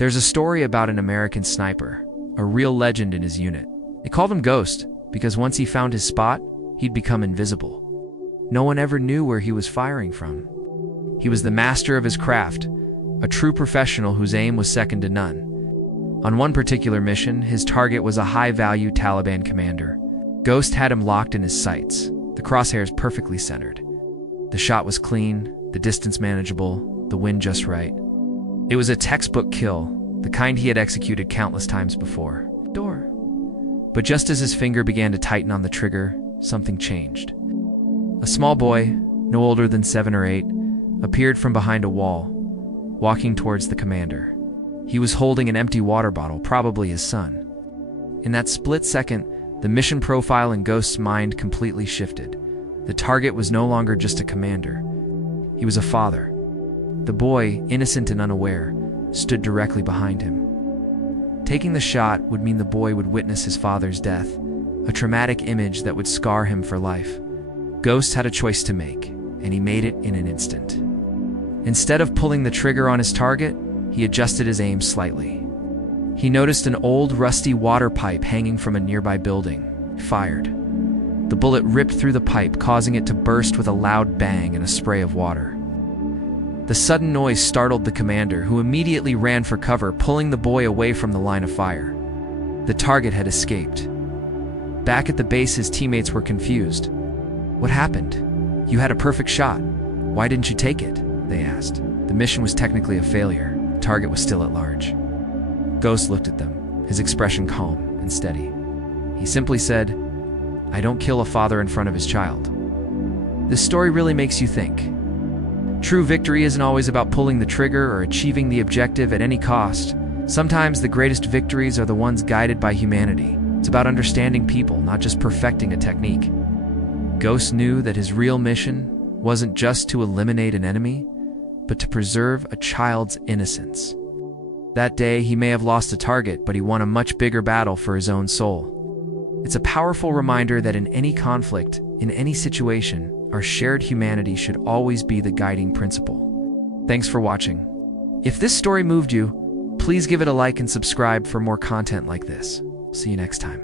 There's a story about an American sniper, a real legend in his unit. They called him Ghost because once he found his spot, he'd become invisible. No one ever knew where he was firing from. He was the master of his craft, a true professional whose aim was second to none. On one particular mission, his target was a high-value Taliban commander. Ghost had him locked in his sights, the crosshairs perfectly centered. The shot was clean, the distance manageable, the wind just right. It was a textbook kill, the kind he had executed countless times before. But just as his finger began to tighten on the trigger, something changed. A small boy, no older than 7 or 8, appeared from behind a wall, walking towards the commander. He was holding an empty water bottle, probably his son. In that split second, the mission profile in Ghost's mind completely shifted. The target was no longer just a commander. He was a father. The boy, innocent and unaware, stood directly behind him. Taking the shot would mean the boy would witness his father's death, a traumatic image that would scar him for life. Ghost had a choice to make, and he made it in an instant. Instead of pulling the trigger on his target, he adjusted his aim slightly. He noticed an old, rusty water pipe hanging from a nearby building. He fired. The bullet ripped through the pipe, causing it to burst with a loud bang and a spray of water. The sudden noise startled the commander, who immediately ran for cover, pulling the boy away from the line of fire. The target had escaped. Back at the base, his teammates were confused. "What happened? You had a perfect shot. Why didn't you take it?" they asked. The mission was technically a failure. The target was still at large. Ghost looked at them, his expression calm and steady. He simply said, "I don't kill a father in front of his child." This story really makes you think. True victory isn't always about pulling the trigger or achieving the objective at any cost. Sometimes the greatest victories are the ones guided by humanity. It's about understanding people, not just perfecting a technique. Ghost knew that his real mission wasn't just to eliminate an enemy, but to preserve a child's innocence. That day, he may have lost a target, but he won a much bigger battle for his own soul. It's a powerful reminder that in any conflict, in any situation, our shared humanity should always be the guiding principle. Thanks for watching. If this story moved you, please give it a like and subscribe for more content like this. See you next time.